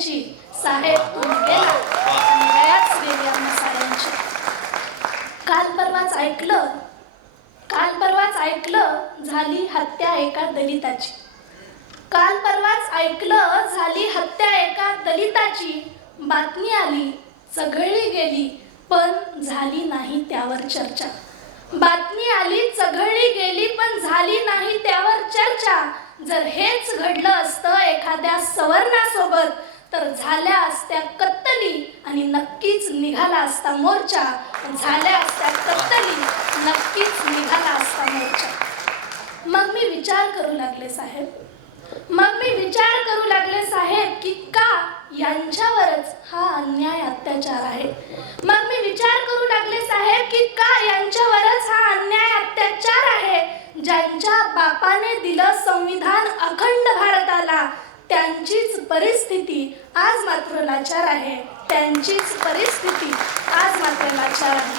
साहेब तुम्ही गेली साऱ्यांची. काल परवाच ऐकलं काल परवाच ऐकलं झाली हत्या एका दलिताची. काल परवाच ऐकलं झाली हत्या एका दलिताची. बातमी आली चघळली गेली पण झाली नाही त्यावर चर्चा. बातमी आली चघळली गेली पण झाली नाही त्यावर चर्चा. जर हेच घडलं असतं एखाद्या सवर्णासोबत तर झाल्या असत्या कत्तली आणि नक्कीच निघाला असता मोर्चा. झाल्या असत्या कत्तली नक्कीच निघाला असता मोर्चा. मग मी विचार करू लागले साहेब. मग मी विचार करू लागले साहेब की का यांच्यावरच हा अन्याय अत्याचार आहे? मग मी विचार करू लागले साहेब की का यांच्यावरच हा अन्याय अत्याचार आहे? ज्यांच्या बापाने दिलं संविधान अखंड भारताला त्यांचीच परिस्थिती आज मात्र लाचार आहे. त्यांचीच परिस्थिती आज मात्र लाचार आहे.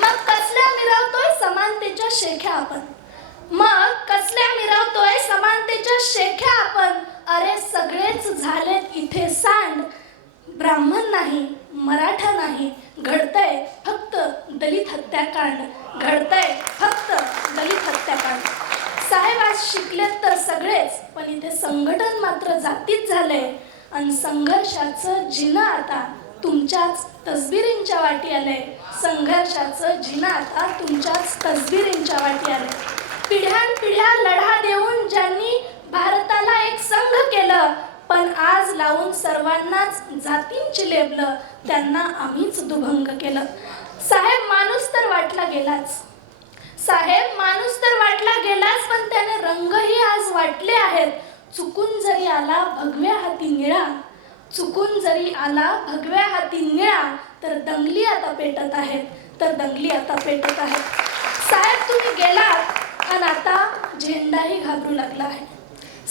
मग कसल्या मिरवतोय समानतेच्या शेख्या आपण? मग कसल्या मिरवतोय समानतेच्या शेख्या आपण? अरे सगळेच झालेत इथे सांड. ब्राह्मण नाही मराठा नाही घडतंय फक्त दलित हत्याकांड. घडतंय फक्त दलित हत्याकांड. साहेब आज शिकलेत तर सगळेच पण इथे संघटन मात्र जातीच झालंय. आणि संघर्षाचं जिनं आता तुमच्याच तस्बिरींच्या वाटी आलंय. संघर्षाचं जिनं आता तुमच्याच तस्बिरींच्या वाटी आलंय. पिढ्यानपिढ्या लढा देऊन ज्यांनी भारताला एक संघ केलं पण आज लावून सर्वांनाच जातींची लेबलं त्यांना आम्हीच दुभंग केलं. साहेब माणूस तर वाटला गेलाच. साहेब माणूस तर वाटला गेलाच पण त्याने रंगही आज वाटले आहेत. चुकून जरी आला भगव्या हाती निळा चुकून जरी आला भगव्या हाती निळा तर दंगली आता पेटत आहेत तर दंगली आता पेटत आहेत. साहेब तुम्ही गेलात आणि आता झेंडाही घाबरू लागला आहे.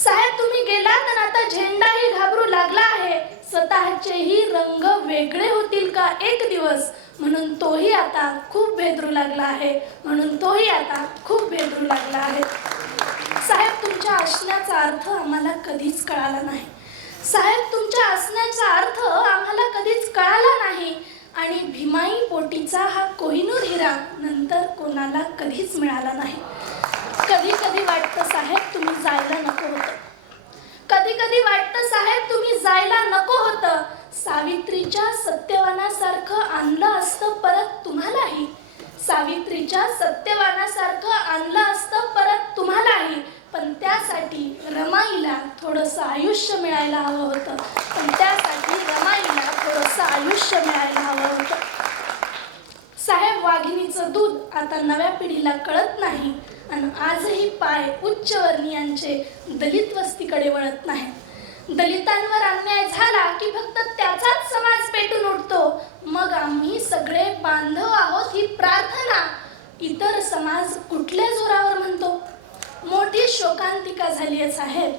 साहेब तुम्ही गेलात आणि आता झेंडाही घाबरू लागला आहे. स्वतःचेही रंग वेगळे होतील का एक दिवस? म्हणून तोही आता खूप भेदरू लागला आहे. म्हणून तोही आता खूप भेदरू लागला आहे. साहेब तुमच्या असण्याचा अर्थ आम्हाला कधीच कळाला नाही. साहेब तुमच्या असण्याचा अर्थ आम्हाला कधीच कळाला नाही. आणि भीमाई पोटीचा हा कोहिनूर हिरा नंतर कोणाला कधीच मिळाला नाही. कधी कधी वाटतं साहेब तुम्ही जायला नको होतं. कधी कधी वाटतं साहेब तुम्ही जायला नको होतं. सावित्रीच्या सत्यवानासारखं आणलं असतं परत तुम्हालाही. सावित्रीच्या सत्यवानासारखं आणलं असतं परत तुम्हालाही. त्यासाठी रमाईला थोडंसं आयुष्य मिळायला हवं होतं. पण त्यासाठी रमाईला थोडंसं आयुष्य मिळायला हवं होतं. साहेब वाघिणीचं दूध आता नव्या पिढीला कळत नाही आणि आजही पाय उच्चवर्णीयांचे दलित वस्तीकडे वळत नाहीत. दलितांवर अन्याय झाला की फक्त त्याचाच समाज पेटून उठतो. मग आम्ही सगळे बांधव आहोत ही प्रार्थना. इतर समाज कुठल्या जोरावर म्हणतो? मोठी शोकांतिका झाली आहे साहेब.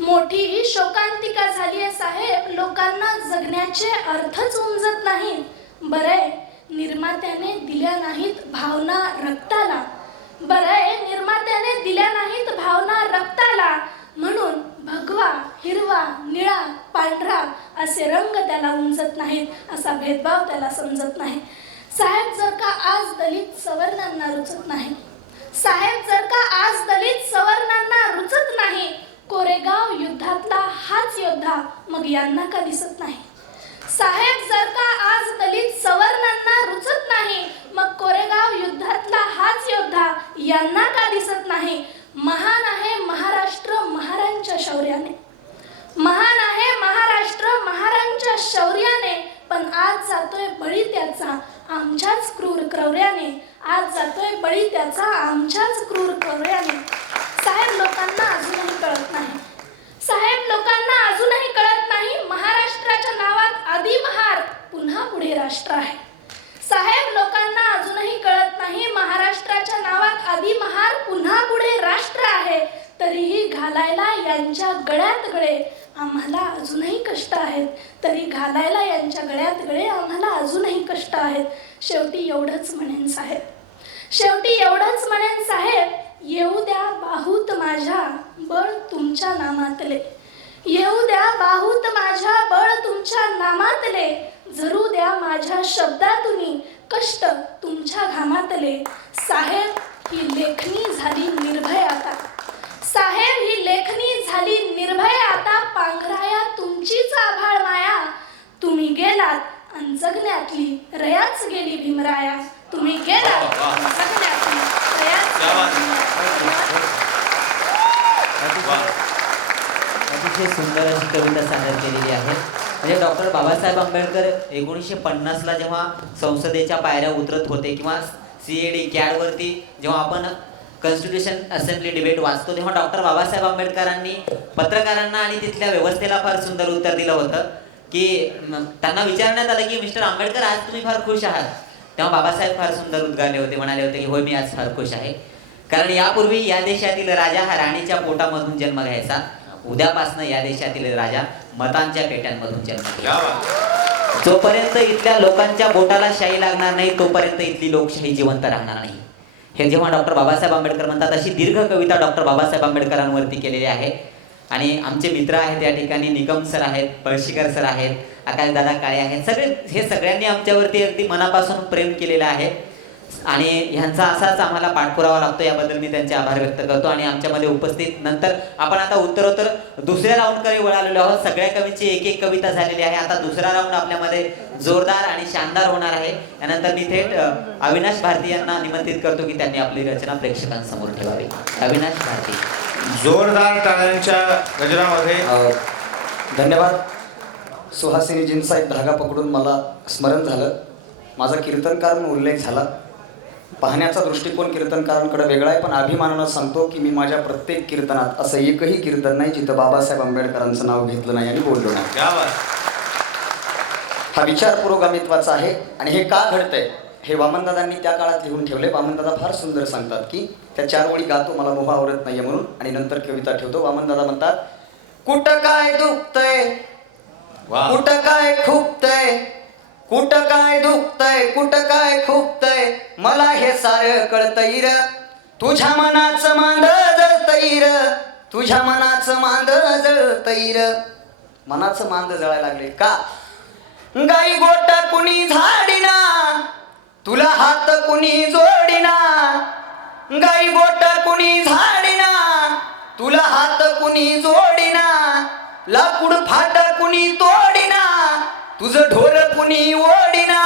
मोठी शोकांतिका झाली आहे साहेब लोकांना जगण्याचे अर्थच उमजत नाही. बरंय निर्मात्याने दिल्या नाहीत भावना रक्ताला. बरंय निर्मात्याने दिल्या नाहीत भावना रक्ताला. म्हणून भगवा हिरवा निळा पांढरा असे रंग त्याला उमजत नाहीत असा भेदभाव त्याला समजत नाही. साहेब जर का आज दलित सवर्णांना रुचत नाही साहेब जर का आज दलित सवर्णांना रुचत नाही कोरेगाव युद्धातला हाच योद्धा मग यांना का दिसत नाही? साहेब जर का आज दलित सवर्णांना रुचत नाही मग कोरेगाव युद्धातला हाच योद्धा यांना का दिसत नाही? महान आहे महाराष्ट्र महारांच्या शौर्याने. महान आहे महाराष्ट्र महारांच्या शौर्याने पण आज जातोय बळी त्याचा आमच्याच क्रूर क्रौर्याने आज जातोय बळी त्याचा आमच्याच क्रूर क्रौर्याने साहेब लोकांना अजूनही कळत नाही. साहेब लोकांना अजूनही कळत नाही महाराष्ट्राच्या नावात आधी महार पुन्हा पुढे राष्ट्र आहे. साहेब लोकांना अजूनही कळत नाही महाराष्ट्राच्या नावात आधी महार पुन्हा पुढे राष्ट्र आहे. तरीही घालायला यांच्या गळ्यात गळे. आम्हाला अजूनही कष्ट आहेत. तरी घालायला यांच्या गळ्यात गळे आम्हाला अजूनही कष्ट आहेत. शेवटी एवढंच म्हणेन साहेब. शेवटी एवढंच म्हणेन साहेब येऊ द्या बाहूत माझ्या बळ तुमच्या नामातले. येऊ द्या बाहूत माझ्या बळ तुमच्या नामातले. झरू द्या माझ्या शब्दातून कष्ट तुमच्या घामातले. साहेब ही लेखणी झाली निर्भय आता. साहेब ही लेखणी झाली निर्भय आता पांघराया तुमचीच आभाळ माया तुम्ही गेलात अन जगण्यातली रयाच गेली भीमराया तुम्ही गेलात वा, वा. अन जगण्यातली रयाच क्या बात. गेली भीमराया. वा. अतिशय सुंदर अशी कविता सादर केलेली आहे म्हणजे डॉक्टर बाबासाहेब आंबेडकर एकोणीसशे पन्नासला जेव्हा संसदेच्या पायऱ्या उतरत होते किंवा सी ए डी कॅडवरती जेव्हा आपण कॉन्स्टिट्यूशन असेंब्ली डिबेट वाचतो. तेव्हा डॉक्टर बाबासाहेब आंबेडकरांनी पत्रकारांना आणि तिथल्या व्यवस्थेला फार सुंदर उत्तर दिलं होतं की त्यांना विचारण्यात आलं की मिस्टर आंबेडकर आज तुम्ही फार खुश आहात. तेव्हा बाबासाहेब फार सुंदर उद्गारले होते. म्हणाले होते की होय मी आज फार खुश आहे. कारण यापूर्वी या देशातील राजा हा राणीच्या पोटामधून जन्म घ्यायचा. उद्यापासनं या देशातील राजा मतांच्या पेट्यांमधून जन्म घ्यायचा. जोपर्यंत इथल्या लोकांच्या बोटाला शाही लागणार नाही तोपर्यंत इथली लोकशाही जिवंत राहणार नाही. हे जेव्हा डॉक्टर बाबासाहेब आंबेडकर म्हणतात अशी दीर्घ कविता डॉक्टर बाबासाहेब आंबेडकरांवरती केलेली आहे. आणि आमचे मित्र आहेत या ठिकाणी निकम सर आहेत पळशीकर सर आहेत आकाशदादा काळे आहेत सगळे हे सगळ्यांनी आमच्यावरती अगदी मनापासून प्रेम केलेलं आहे. आणि ह्यांचा असाच आम्हाला पाठपुरावा लागतो याबद्दल मी त्यांचे आभार व्यक्त करतो. आणि आमच्यामध्ये उपस्थित नंतर आपण आता उत्तरोत्तर दुसऱ्या राऊंडकडे वळालेलो आहोत. सगळ्या कवींची एक एक कविता झालेली आहे. आता दुसरा राऊंड आपल्यामध्ये जोरदार आणि शानदार होणार आहे. त्यानंतर मी थेट अविनाश भारती यांना निमंत्रित करतो की त्यांनी आपली रचना प्रेक्षकांसमोर ठेवावी. अविनाश भारती. जोरदार टाळ्यांच्या गजरामध्ये. धन्यवाद. सुहासिनीजींचा एक धागा पकडून मला स्मरण झालं. माझा कीर्तनकार म्हणून उल्लेख झाला. पाहण्याचा दृष्टिकोन कीर्तनकारांकडे वेगळा आहे पण अभिमानानं सांगतो की मी माझ्या प्रत्येक कीर्तनात असं एकही कीर्तन नाही जिथं बाबासाहेब आंबेडकरांचं नाव घेतलं नाही आणि बोललो नाही. क्या बात. हा विचार पुरोगामित्वाचा आहे आणि हे का घडतंय? हे वामनदादांनी त्या काळात लिहून ठेवले वामनदादा फार सुंदर सांगतात की त्या चार ओळी गातो मला मोह आवरत नाहीये म्हणून. आणि नंतर कविता ठेवतो. वामनदादा म्हणतात कुठं काय दुखतंय. कुठं काय खुपतय? कुठं काय दुखतय कुठं काय खुपतय मला हे सारं कळतय र तुझ्या मनाचं मांद जळतय र तुझ्या मनाचं मांद जळतय र मनाचं मांद जळायला लागले. का? गाई गोटा कुणी झाडिना तुला हात कुणी जोडिना. गाई गोटा कुणी झाडिना तुला हात कुणी जोडिना. लाकूड फाट कुणी तोडिना. तुझं ढोर कुणी ओढिना?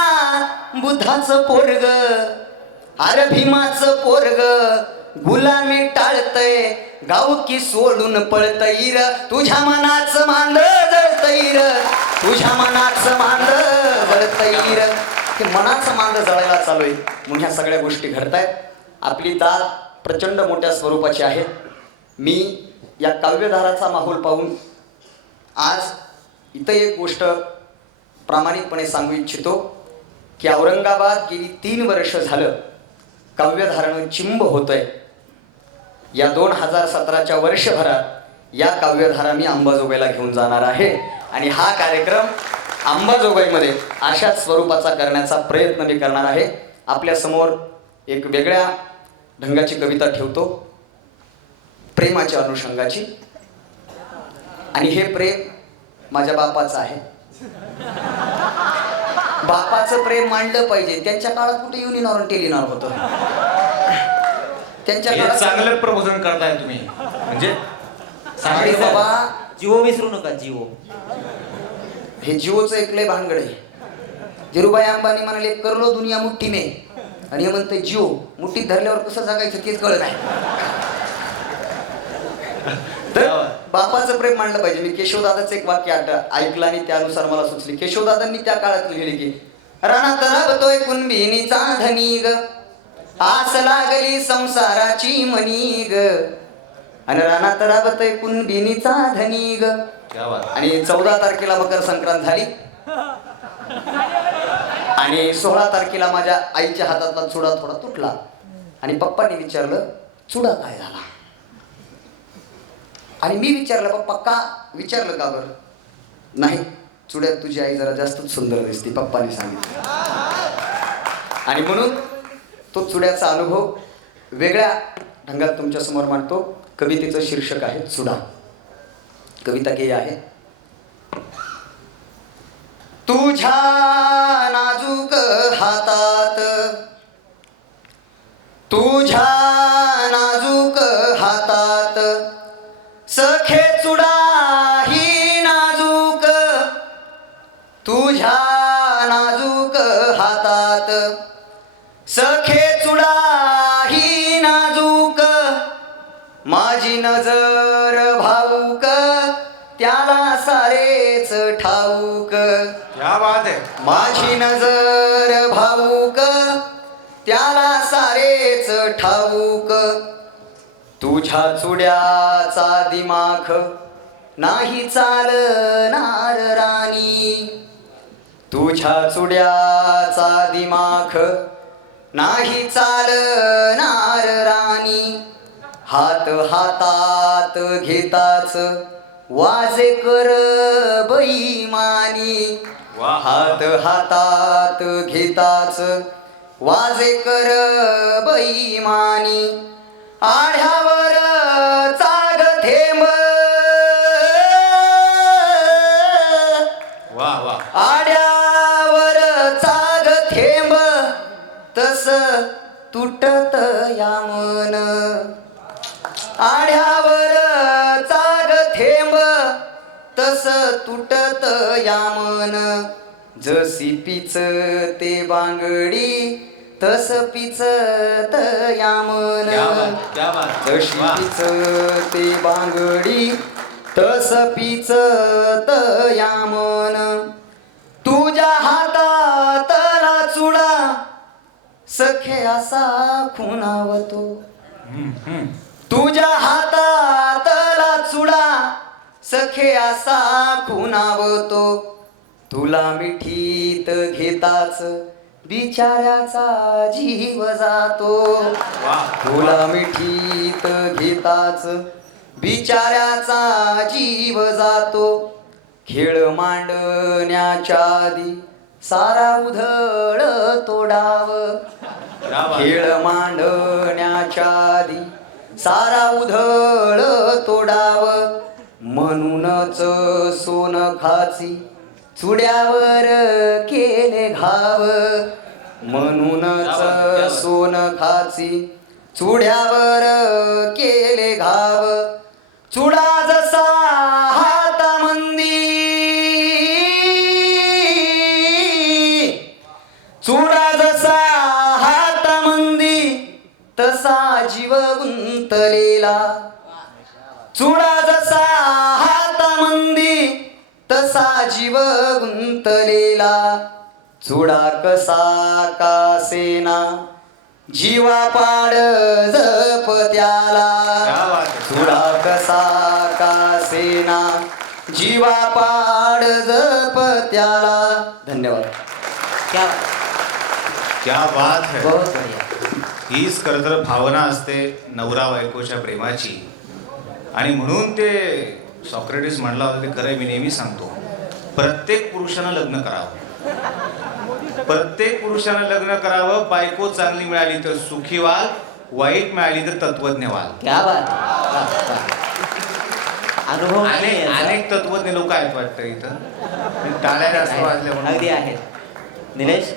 बुद्धाचं पोरग आर भीमाचं पोरग गुलामी टाळतय गावकी सोडून पळतय र तुझ्या मनाचं मांद जळतय र तुझ्या मनाचं मांद जळतय र हे मनाचं मांद जळायला चालू आहे. म्हणून ह्या सगळ्या गोष्टी घडतायत. आपली दात प्रचंड मोठ्या स्वरूपाची आहे. मी या काव्यधाराचा माहोल पाहून आज इथं एक गोष्ट प्रामाणिकपणे सांगू इच्छितो की औरंगाबाद गेली तीन वर्ष झालं काव्यधारणं चिंब होतंय. या दोन हजार सतराच्या वर्षभरात या काव्यधारा मी अंबाजोगाईला घेऊन जाणार आहे. आणि हा कार्यक्रम अंबाजोगाईमध्ये अशाच स्वरूपाचा करण्याचा प्रयत्न मी करणार आहे. आपल्यासमोर एक वेगळ्या ढंगाची कविता ठेवतो. प्रेमाच्या अनुषंगाची. आणि हे प्रेम माझ्या बापाचं आहे. बापाचं प्रेम मांडलं पाहिजे. त्यांच्या काळात कुठे युनिनॉर टेलिनॉर होतं? त्यांच्या काळात चांगलं प्रबोधन करताय तुम्ही. म्हणजे अरे बाबा. जिओ विसरू नका जिओ हे जिओचं एक लय भानगड आहे. धीरूभाई अंबानी म्हणाले करलो दुनिया मुठ्ठी मे. आणि हे म्हणते जिओ मुठीत धरल्यावर कसं जगायचं तेच कळत नाही. तर बापाचं प्रेम मांडलं पाहिजे. मी केशवदादाचं एक वाक्य आठ ऐकलं आणि त्यानुसार मला सुचली. केशवदादांनी त्या काळात लिहिली की रानात राबतोय कुणबिनीचा धनी ग आस लागली संसाराची मनी ग आणि रानात राबतोय कुणबिनीचा धनी ग. क्या बात. आणि चौदा तारखेला मकर संक्रांत झाली. आणि सोळा तारखेला माझ्या आईच्या हातातला चुडा थोडा तुटला. आणि पप्पांनी विचारलं चुडा काय झाला? आणि मी विचारलं पप्पा का विचारलं का बरं? नाही चुड्यात तुझी आई जरा जास्तच सुंदर दिसते पप्पांनी सांगितलं. आणि म्हणून तो चुड्याचा अनुभव वेगळ्या ढंगात तुमच्यासमोर मांडतो. कवितेचं शीर्षक आहे चुडा. कविता के आहे? तुझ्या नाजूक हातात तुझ्या नाजूक सखे चुडा ही नाजूक तुझ्या नाजूक हातात. सखे चुडा ही नाजूक माझी नजर भाऊक त्याला सारेच ठाऊक. बात आहे. माझी नजर भाऊक त्याला सारेच ठाऊक. तुझ्या चुड्याचा दिमाख नाही चालणार राणी. तुझ्या चुड्याचा दिमाख नाही चालणार राणी. हात हातात घेताच वाजे कर बैमानी. हात हातात घेताच वाजे कर बैमानी. आढ्यावर चाग थेंब वा वा. आड्यावर चाग थेंब तस तुटत या मन. आढ्यावर चाग थेंब तस तुटत या मन. जशी पिच ते बांगडी तस पिचत या मन. क्या बात क्या बात. जशी वा. पिच ते बांगडी तस पिचत या मन. तुझ्या हातातला चुडा सखे असा खुणावतो. तुझ्या हातातला चुडा सखे असा खुणावतो. तुला मिठीत घेताच बिचाऱ्याचा जीव जातो. तुला मिठीत घेताच बिचाऱ्याचा जीव जातो. खेळ मांडण्याच्या आधी सारा उधळ तोडाव. खेळ मांडण्याच्या आधी सारा उधळ तोडाव. म्हणूनच सोन खाची चुड्यावर केले घाव. म्हणूनच सोन खाची. चुड्यावर केले घाव. चुडा जसा हातामंदी चुडा जसा हातामंदी तसा जीव गुंतलेला. चुडा तसा जीव गुंतलेला चुडा कसा कासेना. जीवा पाड जप त्याला. क्या बात आहे. चुडा कसा कासेना. जीवा पाड जप त्याला. धन्यवाद. क्या क्या बात है. बहुत बढिया. हीच खरं तर भावना असते नवरा बायकोच्या प्रेमाची. आणि म्हणून ते सॉक्रेटिस म्हणला होता ते खरं मी नेहमी सांगतो. प्रत्येक पुरुषानं लग्न करावं. प्रत्येक पुरुषानं लग्न करावं बायको चांगली मिळाली तर सुखी व्हाल वाईट मिळाली तर तत्वज्ञ व्हाल क्या बात. अनुभव अनेक याचा. अनेक तत्वज्ञ लोक आहेत वाटतं इथं. टाळ्या जास्त वाजल्या म्हणून अगदी आहेत. निलेश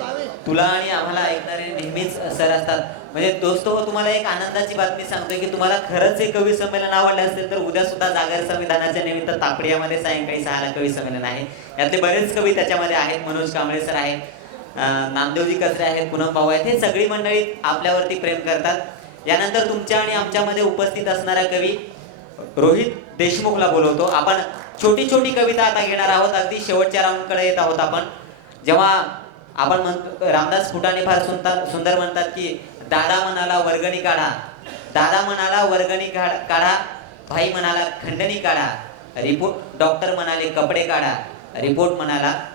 तुला आणि आम्हाला ऐकणारे नेहमीच सर असतात. म्हणजे दोस्त हो तुम्हाला एक आनंदाची बातमी सांगतोय की तुम्हाला खरंच हे कवी संमेलन आवडलं असेल तर उद्या सुद्धा जागर संविधानाच्या निमित्त तापडियामध्ये सायंकाळी सहाला कवी संमेलन आहे. यातले बरेच कवी त्याच्यामध्ये आहेत. मनोज कांबळे सर आहेत नामदेवजी कचरे आहेत पूनम भाऊ आहेत. हे सगळी मंडळी आपल्यावरती प्रेम करतात. यानंतर तुमच्या आणि आमच्यामध्ये उपस्थित असणारा कवी रोहित देशमुखला बोलवतो. आपण छोटी छोटी कविता आता घेणार आहोत. अगदी शेवटच्या राऊंडकडे येत आहोत आपण. जेव्हा आपण म्हणतो रामदास फुटाणे फार सुंदर सुंदर म्हणतात की दादा म्हणाला वर्गणी काढा. दादा म्हणाला वर्गणी काढ- भाई म्हणाला खंडणी काढा. रिपोर्ट डॉक्टर म्हणाले कपडे काढा. रिपोर्ट म्हणाला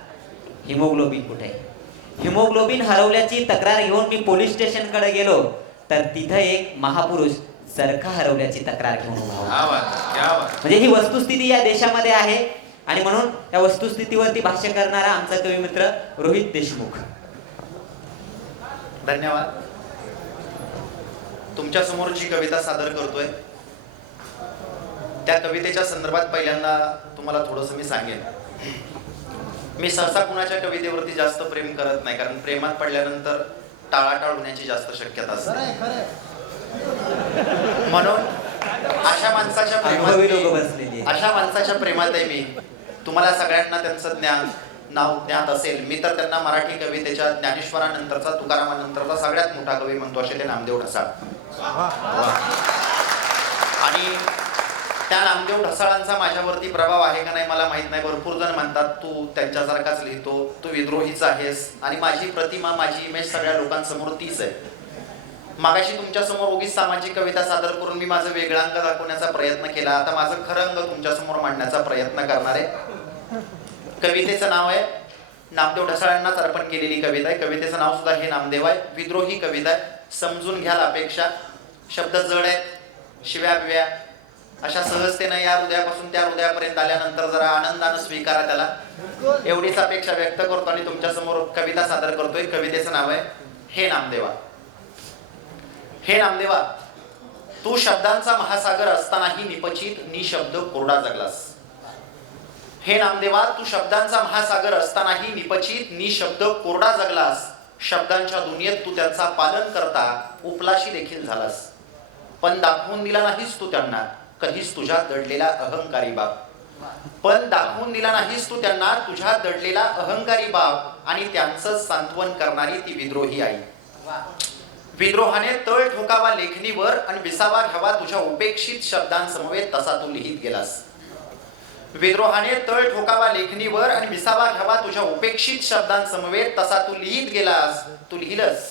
हिमोग्लोबिन कुठे? हिमोग्लोबिन हरवल्याची तक्रार घेऊन मी पोलीस स्टेशनकडे गेलो. तर तिथं एक महापुरुष चरखा हरवल्याची तक्रार घेऊन म्हणजे ही वस्तुस्थिती या देशामध्ये आहे. आणि म्हणून या वस्तुस्थितीवरती भाष्य करणारा आमचा कवी मित्र रोहित देशमुख. धन्यवाद. तुमच्यासमोर जी कविता सादर करतोय त्या कवितेच्या संदर्भात पहिल्यांदा तुम्हाला थोडंसं मी सांगेन. मी सहसा कुणाच्या कवितेवरती जास्त प्रेम करत नाही कारण प्रेमात पडल्यानंतर टाळाटाळ होण्याची जास्त शक्यता असते. म्हणून अशा माणसाच्या प्रेमात. अशा माणसाच्या प्रेमात आहे मी तुम्हाला सगळ्यांना त्यांचं ज्ञान नाव ज्ञात असेल. मी तर त्यांना मराठी कवितेच्या ज्ञानेश्वरानंतरचा तुकारामानंतरचा सगळ्यात मोठा कवी म्हणतो असे ते नामदेव ढसाळ. आणि त्या नामदेव ढसाळांचा माझ्यावरती प्रभाव आहे का नाही मला माहीत नाही. भरपूर जण म्हणतात तू त्यांच्यासारखाच लिहितो तू विद्रोहीच आहेस. आणि माझी प्रतिमा माझी इमेज सगळ्या लोकांसमोर तीच आहे. मागाशी तुमच्यासमोर उगीच सामाजिक कविता सादर करून मी माझं वेगळा अंग दाखवण्याचा प्रयत्न केला. आता माझं खरं अंग तुमच्यासमोर मांडण्याचा प्रयत्न करणार आहे. कवितेचं नाव आहे. नामदेव ढसाळांनाच अर्पण केलेली कविता आहे. कवितेचं नाव सुद्धा हे नामदेव आहे. विद्रोही कविता आहे. समजून घ्याल अपेक्षा. शब्द जड आहेत. शिव्या बिव्या. अशा सहजतेनं या हृदयापासून त्या हृदयापर्यंत आल्यानंतर जरा आनंदानं स्वीकारा त्याला. एवढीच अपेक्षा व्यक्त करतो आणि तुमच्यासमोर कविता सादर करतोय. कवितेचं नाव आहे हे नामदेवा. हे नामदेवा तू शब्दांचा महासागर असतानाही निपचित निशब्द कोरडा जगलास. हे नामदेवा तू शब्दांचा महासागर असतानाही निपचित निशब्द कोरडा जगलास. शब्दांच्या दुनियेत तू त्यांचा पालन करता उपलाशी देखील झालास. पण दाखवून दिला नाहीस तू त्यांना कधीच तुझ्या दडलेला अहंकारी बाप. पण दाखवून दिला नाहीस तू त्यांना तुझ्या दडलेला अहंकारी बाप आणि त्यांचं सांत्वन करणारी ती विद्रोही आई. विद्रोहाने तळ ठोकावा लेखणीवर आणि विसावा घ्यावा तुझ्या उपेक्षित शब्दांसमवेत तसा तू लिहित गेलास. विद्रोहाने तळ ठोकावा लेखणीवर आणि विसावा घ्यावा तुझ्या उपेक्षित शब्दांसमवेत तसा तू लिहित गेलास. तू लिहिलंस.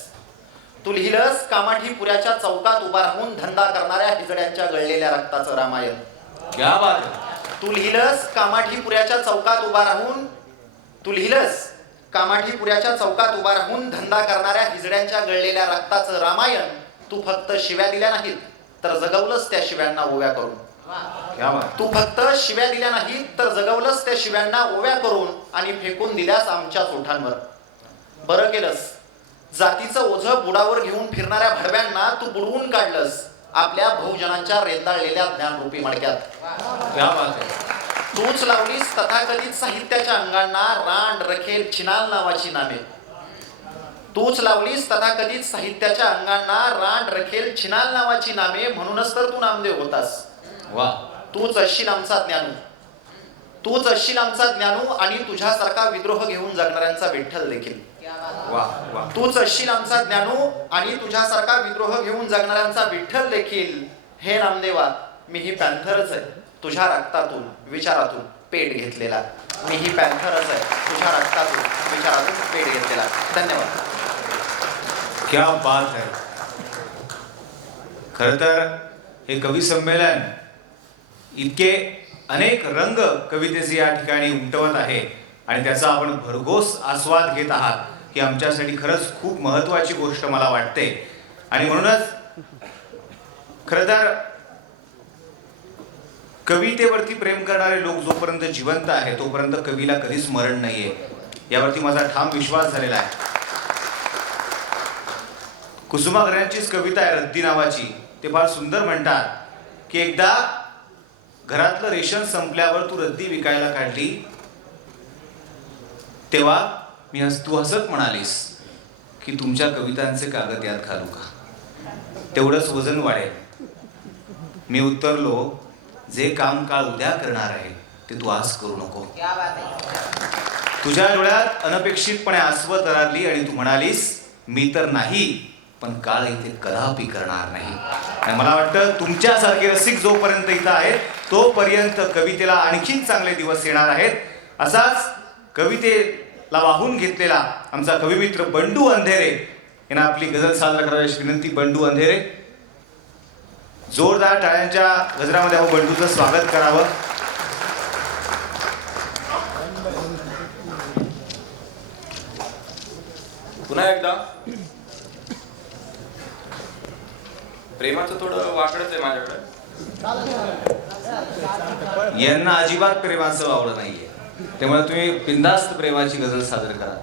तू लिहिलंस कामाठीपुऱ्याच्या चौकात उभा राहून धंदा करणाऱ्या हिजड्यांच्या गळलेल्या रक्ताचं रामायण. क्या बात तू लिहिलंस कामाठीपुऱ्याच्या चौकात उभा राहून तू लिहिलंस कामाठीपुऱ्याच्या चौकात उभा राहून धंदा करणाऱ्या हिजड्यांच्या गळलेल्या रक्ताचं रामायण तू फक्त शिव्या दिल्या नाहीत तर जगवलंस त्या शिव्यांना ओव्या करून. तू फक्त शिव्या दिल्या नाहीत तर जगवलंस त्या शिव्यांना ओव्या करून आणि फेकून दिल्यास आमच्या ओठांवर बरं केलंस. जातीचं ओझं बुडावर घेऊन फिरणाऱ्या भडव्यांना तू बुडवून काढलंस. आपल्या बहुजनांच्या रेंदाळलेल्या ज्ञानरूपी मडक्यात. क्या बात तूच लावलीस तथाकथित साहित्याच्या अंगांना रांड रखेल छिनाल नावाची नावे. तूच लावलीस तथाकथित साहित्याच्या अंगांना रांड रखेल छिनाल नावाची नावे म्हणूनच तर तू नामदेव होतास. वा. तूच असशील आमचा ज्ञानू. तूच असशील आमचा ज्ञानू आणि तुझ्यासारखा विद्रोह घेऊन जगणाऱ्यांचा विठ्ठल देखील. वा वा. तूच असशील आमचा ज्ञानू आणि तुझ्यासारखा विद्रोह घेऊन जगणाऱ्यांचा विठ्ठल देखील. हे नामदेवा मी ही पॅन्थरच आहे. तुझ्या रक्तातून विचारातून पेट घेतलेला. मी ही पॅन्थरच आहे. तुझ्या रक्तातून विचारातून पेट घेतलेला. धन्यवाद. क्या बात है. खर तर हे कवी संमेलन इतके अनेक रंग कवितेचे या ठिकाणी उमटवत आहे. आणि त्याचा आपण भरघोस आस्वाद घेत आहात ही आमच्यासाठी खरंच खूप महत्वाची गोष्ट मला वाटते. आणि म्हणूनच खरं तर कवितेवरती प्रेम करणारे लोक जोपर्यंत जिवंत आहे तोपर्यंत कवीला कधीच मरण नाहीये. यावरती माझा ठाम विश्वास झालेला आहे. कुसुमाग्रयांचीच कविता आहे रद्दी नावाची. ते फार सुंदर म्हणतात की एकदा घरातलं रेशन संपल्यावर तू रद्दी विकायला काढली तेव्हा मी हस तू हसत म्हणालीस की तुमच्या कवितांचे कागद यात घालू का? तेवढंच वजन वाढेल. मी उत्तरलो जे काम काळ उद्या करणार आहे ते तू आज करू नको. तुझ्या डोळ्यात अनपेक्षितपणे आसव तरारली आणि तू म्हणालीस मी तर नाही पण काळ इथे कदापि करणार नाही. आणि मला वाटतं तुमच्यासारखे रसिक जोपर्यंत इथं आहेत तोपर्यंत कवितेला आणखीन चांगले दिवस येणार आहेत. असाच कवितेला वाहून घेतलेला आमचा कविमित्र बंडू अंधेरे. यांना आपली गजल सादर करायची विनंती बंडू अंधेरे. जोरदार टाळ्यांच्या गजरामध्ये आपण बंडूचं स्वागत करावं. पुन्हा एकदा. प्रेमाचं थोडं वाकडच आहे माझ्याकडे. यांना अजिबात प्रेमाचं वावलं नाहीये. त्यामुळे तुम्ही बिंदास्त प्रेमाची गजल सादर करा.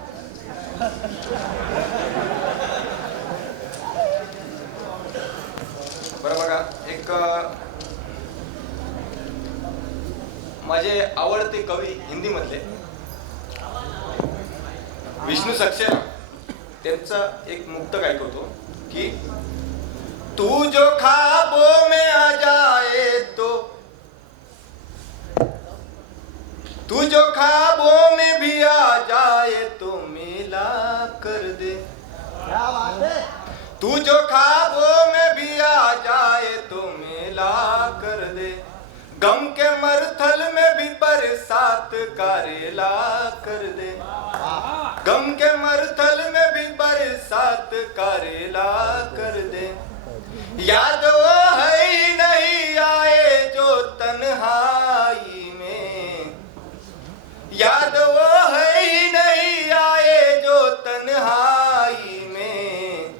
बरं बघा एक माझे आवडते कवी हिंदीमधले विष्णू सक्सेना त्यांचा एक मुक्त ऐकवतो की तू जो खाबों में आ जाए तो। तू जो खाबों में भी आ जाए तो मिला कर दे। क्या बात है? तू जो खाबों में भी आ जाए तो मिला कर दे। गम के मरथल में भी बरसात का रेला कर दे। गम के मरथल में भी बरसात का रेला कर दे याद वो है नहीं आए जो तन्हाई में याद वो है नहीं आए जो तन्हाई में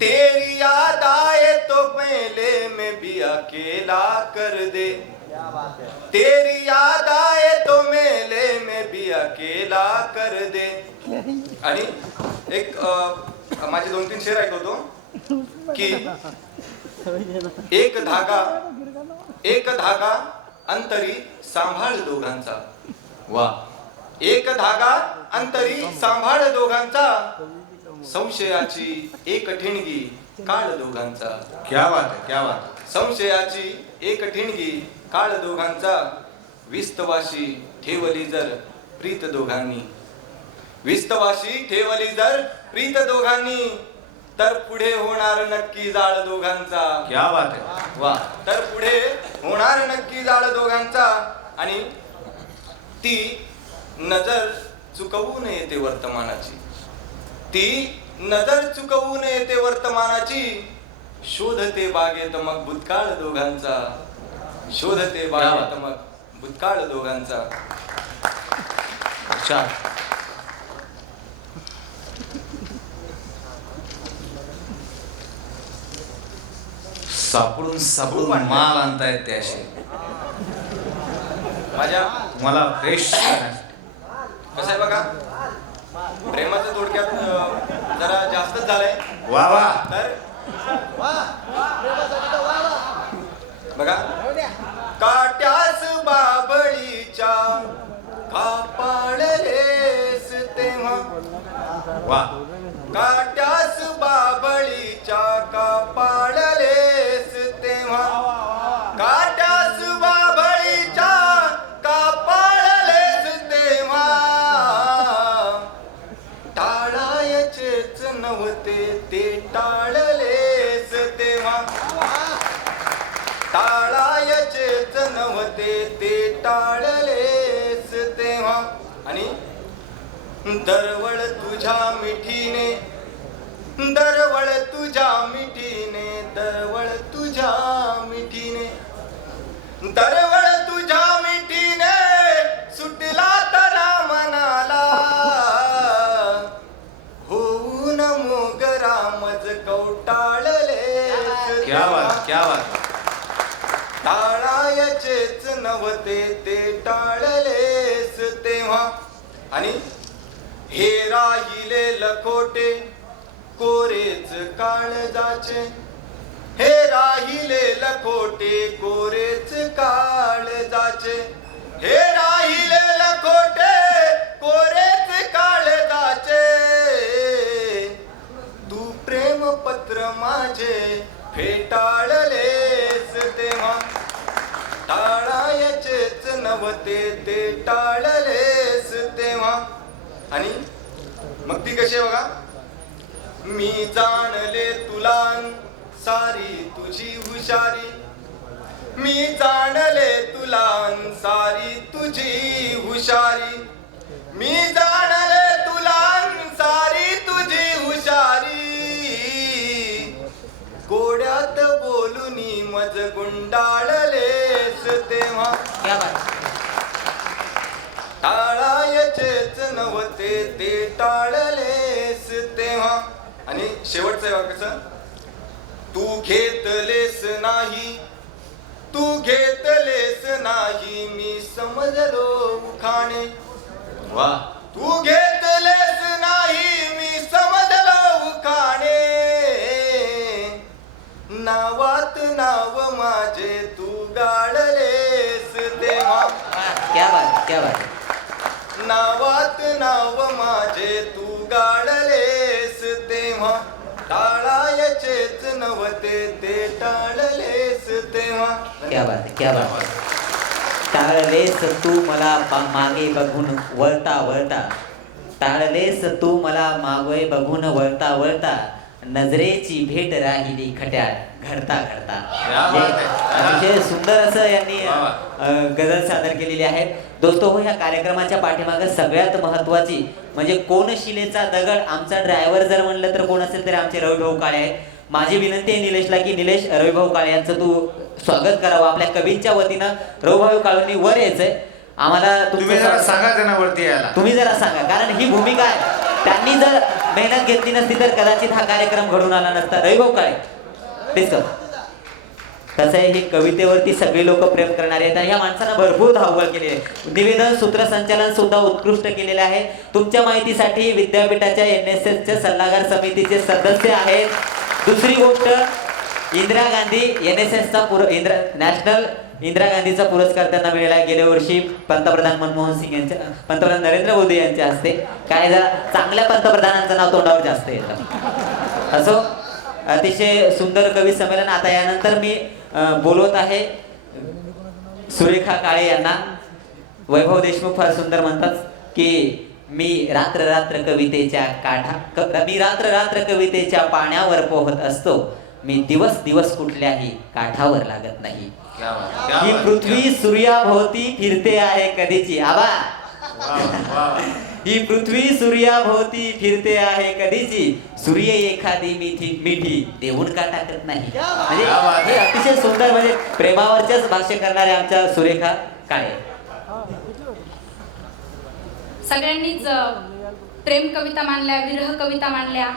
तेरी याद आए तो मेले में भी अकेला कर दे। तेरी याद आए तो मेले में भी अकेला कर दे। आणि एक माझे दोन तीन शेर ऐकवतो की एक धागा एक धागा अंतरी सांभाळ दोघांचा. वा. एक धागा अंतरी सांभाळ दोघांचा. संशयाची एक ठिणगी काळ दोघांचा. क्या बात आहे क्या बात आहे. संशयाची एक ठिणगी काळ दोघांचा. विस्तवाशी ठेवली जर प्रीत दोघांनी. विस्तवाशी ठेवली जर प्रीत दोघांनी. तर पुढे होणार नक्की जाळ दोघांचा. क्या बात आहे वा. तर पुढे होणार नक्की जाळ दोघांचा आणि ती नजर चुकवू नये ते वर्तमानाची. ती नजर चुकवू नये ते वर्तमानाची. शोधते बागेत मग भूतकाळ दोघांचा. शोधते बागेत मग भूतकाळ दोघांचा. छान सापडून सापडून. माल आणतायत ते असे. माझ्या तुम्हाला फ्रेश कसं आहे बघा? प्रेमाचं थोडक्यात अं, जरा जास्तच झालंय. वा वा. तर बघा. काट्यास बाबळीच्या कापाळलेस तेव्हा. वा. दरवळ तुझ्या मिठीने दरवळ तुझ्या मिठीने दरवळ तुझ्या मिठीने दरवळ तुझ्या मिठीने सुटला तरा मनाला. होऊन मोगरा मज कवटाळले क्या बात क्या बात. टाळायचेच नव्हते ते टाळलेस तेव्हा. आणि हे राहिले लखोटे कोरेच काळजाचे हे राहिले लखोटे कोरेच काळजाचे हे राहिले लखोटे कोरेच काळजाचे तू प्रेम पत्र माझे फेटाळलेस तेव्हा. टाळायचेच नव्हते ते टाळलेस तेव्हा. आणि मग ती कशी आहे बघा? मी जाणले तुला सारी तुझी हुशारी. मी जाणले तुला सारी तुझी हुशारी. मी जाणले तुला सारी तुझी हुशारी. गोड्यात बोलूनी मज गुंडाळलेस तेव्हा. टाळायचेच नव्हते ते टाळलेस तेव्हा. आणि शेवटचं आहे कसं तू घेतलेस नाही तू घेतलेस नाही मी समजलो उखाणे. वा. तू घेतलेस नाही मी समजलो उखाणे. नावात नाव माझे तू गाळलेस तेव्हा. क्या बात क्या बात. नावात नाव माझे तू गाळलेस तेव्हा टाळायचेच नव्हते ते टाळलेस तेव्हा क्या बात आहे, क्या बात आहे. टाळलेस तू मला मागे बघून वळता वळता टाळलेस तू मला मागे बघून वळता वळता नजरेची भेट राहिली खट्याळ घडता घडता क्या बात आहे. अतिशय सुंदर असं यांनी वा वा. अ, गझल सादर केलेली आहे दोस्तो हो ह्या कार्यक्रमाच्या पाठीमागे सगळ्यात महत्वाची म्हणजे कोनशिलेचा दगड? आमचा ड्रायव्हर जर म्हणलं तर कोण असेल तर आमचे रवी भाऊ काळे आहेत. माझी विनंती आहे निलेशला की निलेश रवी भाऊ काळे यांचं तू स्वागत करावं. आपल्या कवींच्या वतीनं रवी भाऊ काळूंनी वर यायचंय. आम्हाला तुम्ही जरा सांगा त्यांना वरती यायला. तुम्ही जरा सांगा कारण ही भूमिका आहे. त्यांनी जर मेहनत घेतली नसती तर कदाचित हा कार्यक्रम घडून आला नसता. रवी भाऊ काळे प्लीज कर कसं आहे हे कवितेवरती सगळे लोक प्रेम करणारे आहेत आणि या माणसानं भरपूर धावपळ केली आहे. निवेदन सूत्रसंचालन सुद्धा उत्कृष्ट केलेले आहे. तुमच्या माहितीसाठी विद्यापीठाच्या एन एस एसच्या सल्लागार समितीचे सदस्य आहेत. दुसरी गोष्ट इंदिरा गांधी एन एस एसचा पुर इंदिरा नॅशनल इंदिरा गांधीचा पुरस्कार त्यांना मिळाला गेल्या वर्षी पंतप्रधान मनमोहन सिंग यांच्या पंतप्रधान नरेंद्र मोदी यांच्या हस्ते. काय जरा चांगल्या पंतप्रधानांचं नाव तोंडावर जास्त येतं. असो? अतिशय सुंदर कवी संमेलन. आता यानंतर मी बोलवत आहे. सुरेखा काळे यांना. वैभव देशमुख फार सुंदर म्हणतात की मी रात्र रात्र कवितेच्या काठा क- मी रात्र रात्र कवितेच्या पाण्यावर पोहत असतो. मी दिवस दिवस कुठल्याही काठावर लागत नाही. ही पृथ्वी सूर्याभोवती फिरते आहे कधीची. आबा. ही पृथ्वी सूर्याभोवती फिरते आहे कधीची? सूर्य एखादी मिठी मिठी. देऊन का टाकत नाही? म्हणजे क्या हे. अतिशय सुंदर म्हणजे प्रेमावरच्याच भाष्य करणारे आमच्या सुरेखा काळे सगळ्यांनीच प्रेम कविता मांडल्या विरह कविता मांडल्या.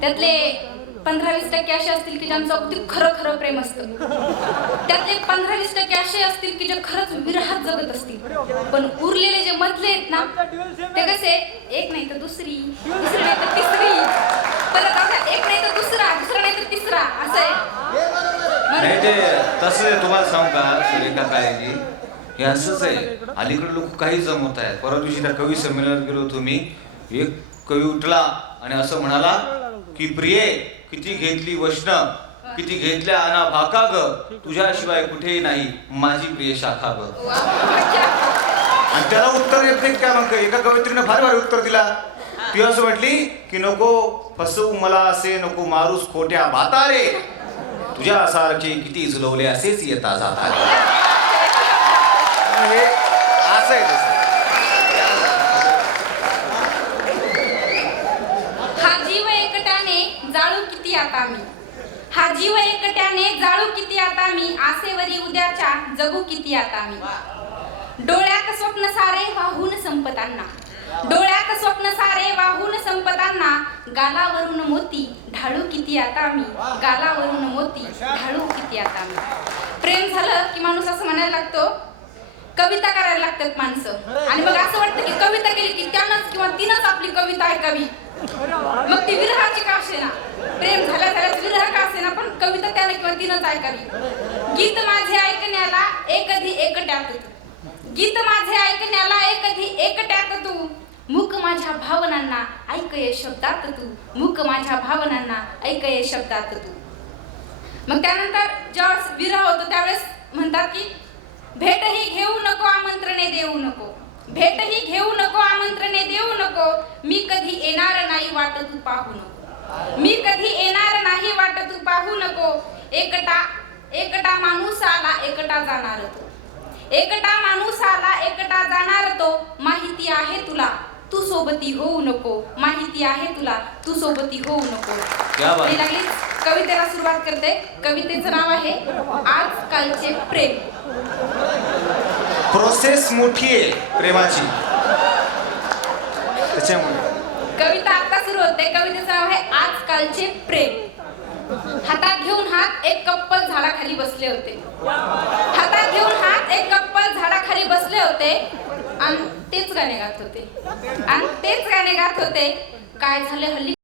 त्यातले पंधरा वीस टक्के असे असतील की ज्यांचं अगदी खरं खरं प्रेम असतं. त्यातले पंधरा वीस टक्के असे असतील की जे खरंच विरहात जगत असतील. पण उरलेले जे मधले आहेत ना ते कसे? एक नाही तर दुसरी दुसरी नाही तर तिसरी. परत आता एक नाही तर दुसरा दुसरा नाही तर तिसरा. असं आहे. नाही ते तसं तुम्हाला सांगू का सुरेखा काळेजी? हे असंच आहे. अलीकडे लोक काही जमवत आहेत. परवा दिवशी त्या कवी संमेलनात गेलो होतो मी. एक कवी उठला आणि असं म्हणाला की प्रिये किती घेतली वशन किती घेतल्या आना भाका ग तुझ्याशिवाय कुठेही नाही माझी प्रिय शाखा ग. आणि त्याला उत्तर येत नाही काय मग? एका कवित्रीनं फार भारी उत्तर दिला. ती असं म्हटली की नको फसवू मला असे नको मारूस खोट्या भाता रे तुझ्या सारखे किती झुलवले असेच येता जाता हे असं आहे तसं हा जीव एकट्याने जाळू किती आता मी हा जीव एकट्याने जाळू किती आता मी आसेवरी उद्याच्या जगू किती आता मी. डोळ्यात स्वप्न सारे वाहून संपताना. डोळ्यात स्वप्न सारे वाहून संपताना गालावरून मोती ढाळू किती आता मी गालावरून मोती ढाळू किती आता मी. प्रेम झालं की माणूस असं म्हणायला लागतो कविता करायला लागतात माणसं. आणि मग असं वाटतं की कविता केली की त्यानंच किंवा तिनंच आपली कविता ऐकावी. मग ती विरहाची का असेना? प्रेम झाल्या झाल्याच विरह का असेना? पण कविता त्याने किंवा तिनंच ऐकावी. गीत माझे ऐकण्याला एकधी एकट्यात तू. गीत माझे ऐकण्याला एकधी एकट्यात तू. मुक माझ्या भावनांना ऐकये शब्दात तू. मुक माझ्या भावनांना ऐकये शब्दात तू. मग त्यानंतर ज्यावेळेस विरह होतो त्यावेळेस म्हणतात की भेटही घेऊ नको आमंत्रणे देऊ नको. भेटही घेऊ नको आमंत्रणे देऊ नको. मी कधी येणार नाही वाट तू पाहू नको. मी कधी येणार नाही वाट तू पाहू नको. एकटा एकटा माणूस आला एकटा जाणार तो. एकटा माणूस आला एकटा जाणार तो. माहिती आहे तुला तू सोबती होऊ नको. माहिती आहे तुला तू सोबती होऊ नको. कवितेला सुरुवात करते. कवितेचं नाव आहे आजकालचे प्रेम. प्रोसेस मोठी आहे प्रेमाची त्याच्यामुळे कविता आता सुरू होते. कवितेचं नाव आहे आजकालचे प्रेम. हातात घेऊन हात एक कप्पल झाडाखाली बसले होते. हातात घेऊन हात एक कप्पल झाडाखाली बसले होते. आणि तेच गाणे गात होते. आणि तेच गाणे गात होते. काय झाले हल्ली?